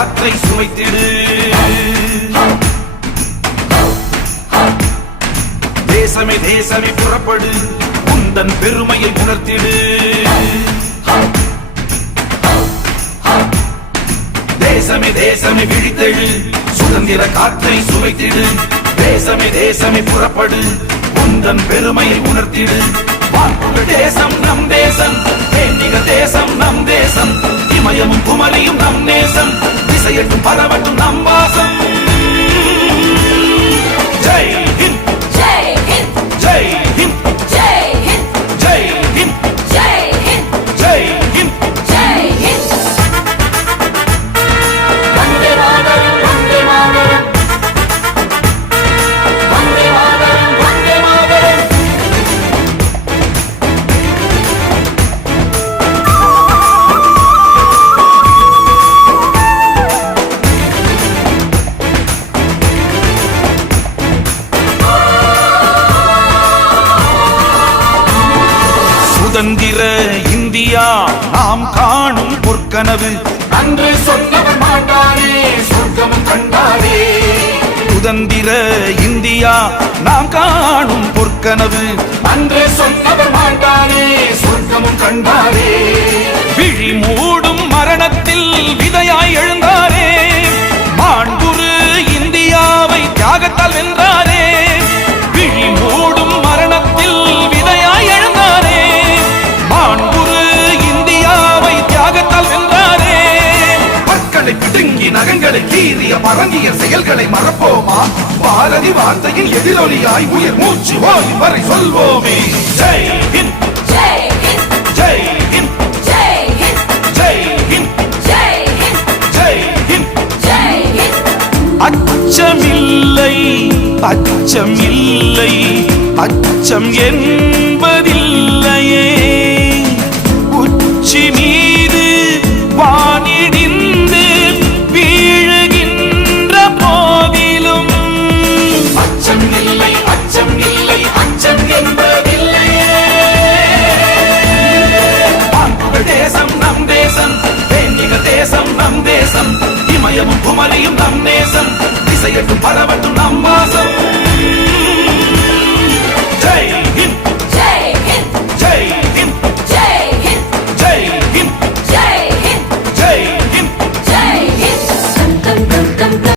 காற்றை சுவைத்திடு. தேசமே தேசமே புறப்படு, உந்தன் பெருமையை உணர்த்திடு. தேசமே தேசமே விழித்தெழு, சுதந்திர காற்றை சுவைத்திடு. தேசமே தேசமே புறப்படு, உந்தன் பெருமையை உணர்த்திடு. தேசம் நம் தேசம், தேனிக தேசம் நம் தேசம். இமயமும் குமரியும் நம் நேசம், திசையட்டும் பரவட்டும் நம் வாசம். ஜெய் ஹிந்த், ஜெய் ஹிந்த், ஜெய் ஹிந்த், ஜெய் ஹிந்த், ஜெய் ஹிந்த், ஜெய் ஹிந்த், ஜெய் ஹிந்த். ஜெய் ஹிந்த். வந்தே மாதரம், வந்தே மாதரம், வந்தே மாதரம், வந்தே மாதரம். சுதந்திர இந்தியா நாம் காணும் பொற்கனவு, அன்று சொன்னவர் மாட்டாரே சொர்க்கம் கண்டாரே. சுதந்திர இந்தியா நாம் காணும் பொற்கனவு, அன்று சொன்னவர் மாட்டாரே சொர்க்கமும் கண்டாரே. விழி மூடும் மரணத்தில் விதையாய் எழுந்தாரே. மாண்புறு இந்தியாவை தியாகத்தால் வென்றாரே. விழி மூடும் மரணத்தில் விதையாய் எழுந்தாரே. மாண்புறு இந்தியாவை தியாகத்தால் வென்றாரே. மக்களை பிடுங்கி நகங்களை கீறிய பரங்கிய செயல்களை மறப்போமா? பாரதி வார்த்தையின் எதிரொலியாய் உயிர் மூச்சு ஓய் வரை சொல்வோமே. ஜெய் ஹிந்த், ஜெய் ஹிந்த், ஜெய் ஹிந்த், ஜெய் ஹிந்த், ஜெய் ஹிந்த், ஜெய் ஹிந்த், ஜெய் ஹிந்த். ஜெய் ஹிந்த். அச்சமில்லை, அச்சமில்லை, அச்சம் என்பது